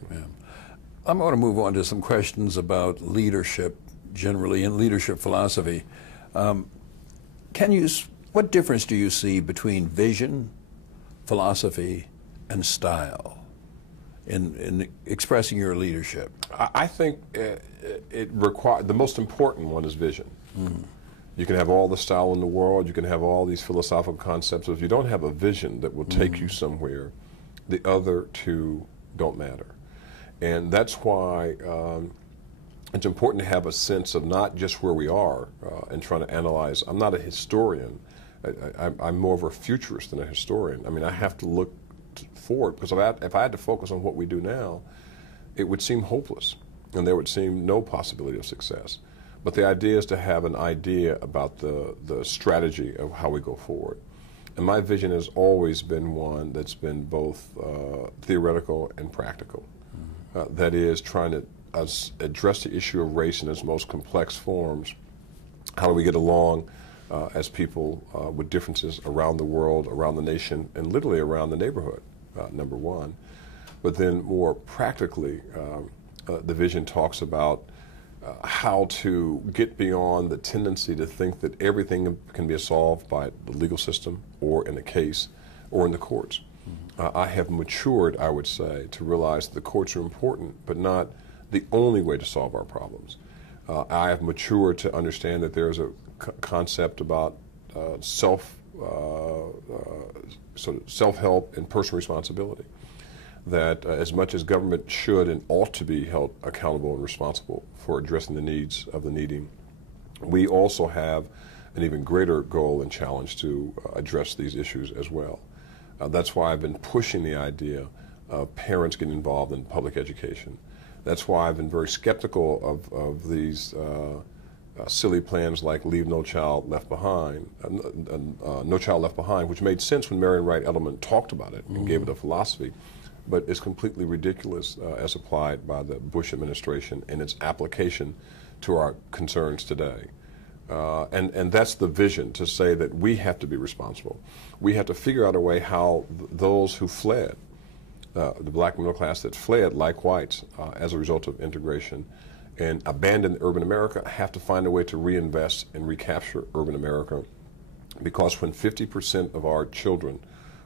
you. Yeah. I'm going to move on to some questions about leadership generally and leadership philosophy. What difference do you see between vision, philosophy, and style in expressing your leadership? I think the most important one is vision. You can have all the style in the world, you can have all these philosophical concepts, but if you don't have a vision that will take you somewhere, the other two don't matter. And that's why it's important to have a sense of not just where we are and trying to analyze. I'm not a historian. I'm more of a futurist than a historian. I mean, I have to look forward, because if I had to focus on what we do now, it would seem hopeless, and there would seem no possibility of success. But the idea is to have an idea about the strategy of how we go forward. And my vision has always been one that's been both theoretical and practical. That is, trying to address the issue of race in its most complex forms. How do we get along as people with differences around the world, around the nation, and literally around the neighborhood, number one. But then more practically, the vision talks about how to get beyond the tendency to think that everything can be solved by the legal system or in a case or in the courts. I have matured, I would say, to realize that the courts are important, but not the only way to solve our problems. I have matured to understand that there's a concept about self-help and personal responsibility. That as much as government should and ought to be held accountable and responsible for addressing the needs of the needy, we also have an even greater goal and challenge to address these issues as well. That's why I've been pushing the idea of parents getting involved in public education. That's why I've been very skeptical of these silly plans like Leave No Child Left Behind, No Child Left Behind, which made sense when Marian Wright Edelman talked about it and gave it a philosophy, but it's completely ridiculous as applied by the Bush administration and its application to our concerns today. And that's the vision, to say that we have to be responsible. We have to figure out a way how those who fled, the black middle class that fled like whites as a result of integration and abandoned urban America, have to find a way to reinvest and recapture urban America. Because when 50% of our children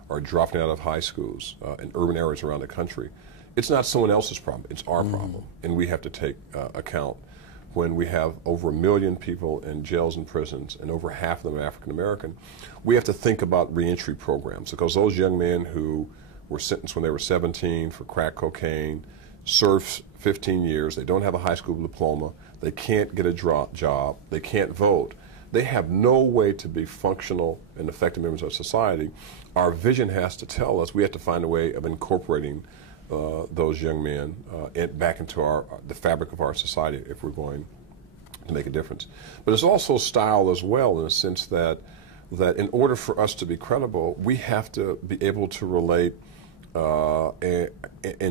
are dropping out of high schools in urban areas around the country, it's not someone else's problem, it's our problem. And we have to take account. When we have over 1 million people in jails and prisons, and over half of them are African American, we have to think about reentry programs, because those young men who were sentenced when they were 17 for crack cocaine, served 15 years, they don't have a high school diploma, they can't get a job, they can't vote. They have no way to be functional and effective members of society. Our vision has to tell us we have to find a way of incorporating those young men back into the fabric of our society if we're going to make a difference. But it's also style as well, in the sense that in order for us to be credible, we have to be able to relate in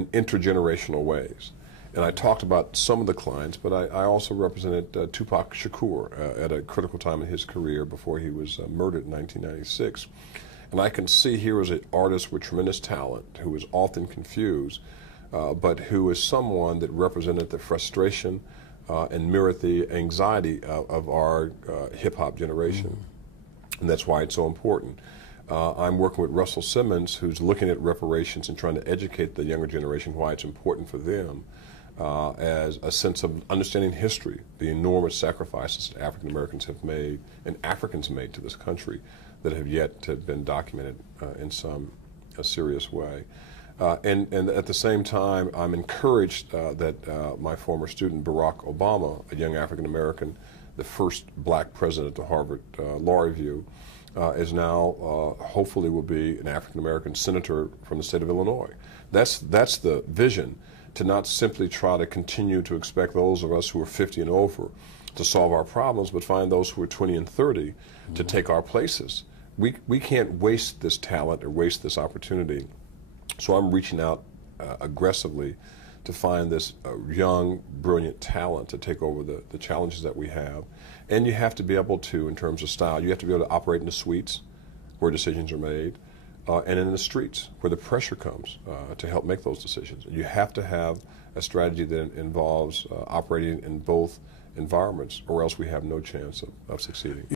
intergenerational ways. And I talked about some of the clients, but I also represented Tupac Shakur at a critical time in his career before he was murdered in 1996. And I can see here as an artist with tremendous talent who is often confused, but who is someone that represented the frustration and mirrored the anxiety of our hip-hop generation. And that's why it's so important. I'm working with Russell Simmons, who's looking at reparations and trying to educate the younger generation why it's important for them, as a sense of understanding history, the enormous sacrifices that African Americans have made and Africans made to this country that have yet to have been documented in some serious way. And at the same time, I'm encouraged that my former student, Barack Obama, a young African American, the first black president at the Harvard Law Review, is now, hopefully will be an African American senator from the state of Illinois. That's the vision, to not simply try to continue to expect those of us who are 50 and over to solve our problems, but find those who are 20 and 30 to take our places. We can't waste this talent or waste this opportunity. So I'm reaching out aggressively to find this young, brilliant talent to take over the challenges that we have. And you have to be able to, in terms of style, you have to be able to operate in the suites where decisions are made. and in the streets where the pressure comes to help make those decisions. You have to have a strategy that involves operating in both environments, or else we have no chance of succeeding.